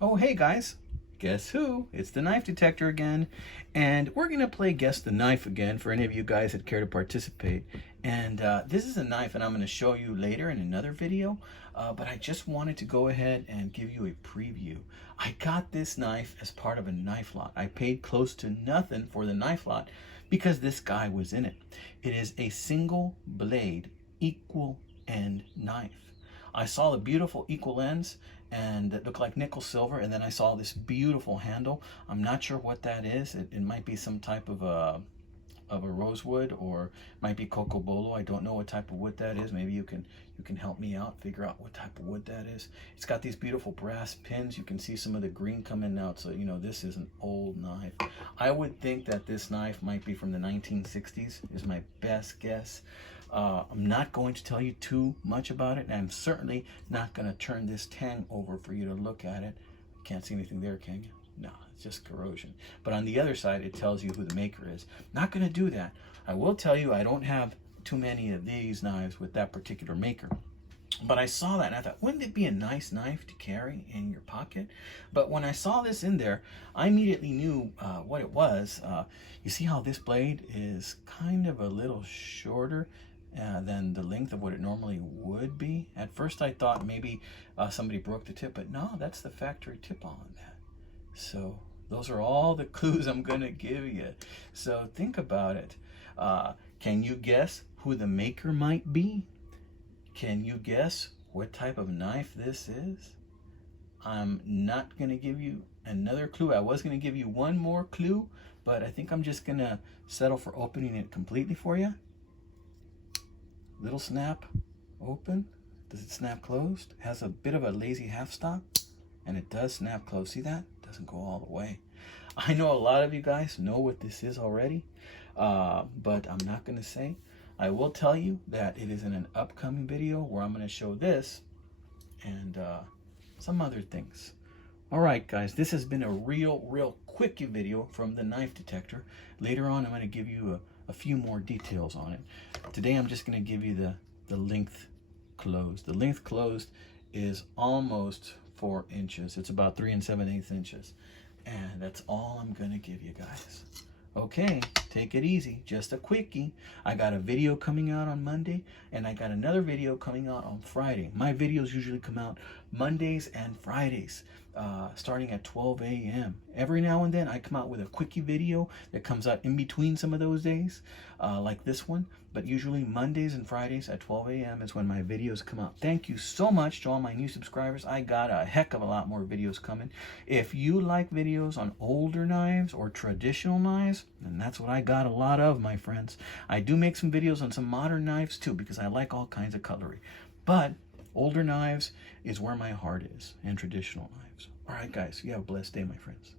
Oh, hey guys, guess who? It's the knife detector again, and we're gonna play Guess the Knife again for any of you guys that care to participate. And this is a knife, and I'm gonna show you later in another video, but I just wanted to go ahead and give you a preview. I got this knife as part of a knife lot. I paid close to nothing for the knife lot because this guy was in it. It is a single blade, equal end knife. I saw the beautiful equal ends and it looked like nickel silver, and then I saw this beautiful handle. I'm not sure what that is. It might be some type of a rosewood, or might be cocobolo. I don't know what type of wood that is. Maybe you can help me out, figure out what type of wood that is. It's got these beautiful brass pins. You can see some of the green coming out, so you know this is an old knife. I would think that this knife might be from the 1960s, is my best guess. I'm not going to tell you too much about it, and I'm certainly not going to turn this tang over for you to look at it. Can't see anything there, can you? No, it's just corrosion. But on the other side, it tells you who the maker is. Not going to do that. I will tell you I don't have too many of these knives with that particular maker. But I saw that and I thought, wouldn't it be a nice knife to carry in your pocket? But when I saw this in there, I immediately knew what it was. You see how this blade is kind of a little shorter than the length of what it normally would be? At first I thought maybe somebody broke the tip, but no, that's the factory tip on that. So those are all the clues I'm gonna give you. So think about it. Can you guess who the maker might be? Can you guess what type of knife this is? I'm not gonna give you another clue. I was gonna give you one more clue, but I think I'm just gonna settle for opening it completely for you. Little snap open. Does it snap closed? It has a bit of a lazy half stop, and it does snap closed. See that? It doesn't go all the way. I know a lot of you guys know what this is already, but I'm not gonna say. I will tell you that it is in an upcoming video where I'm going to show this and some other things. All right, guys, this has been a real quick video from the knife detector. Later on, I'm going to give you a few more details on it. Today, I'm just going to give you the length closed. The length closed is almost 4 inches. It's about 3 7/8 inches. And that's all I'm going to give you guys. Okay, take it easy, just a quickie. I got a video coming out on Monday, and I got another video coming out on Friday. My videos usually come out Mondays and Fridays, starting at 12 a.m. Every now and then I come out with a quickie video that comes out in between some of those days, like this one, but usually Mondays and Fridays at 12 a.m. is when my videos come out. Thank you so much to all my new subscribers. I got a heck of a lot more videos coming. If you like videos on older knives or traditional knives, and that's what I got a lot of, my friends. I do make some videos on some modern knives too, because I like all kinds of cutlery. But older knives is where my heart is, and traditional knives. All right, guys, you have a blessed day, my friends.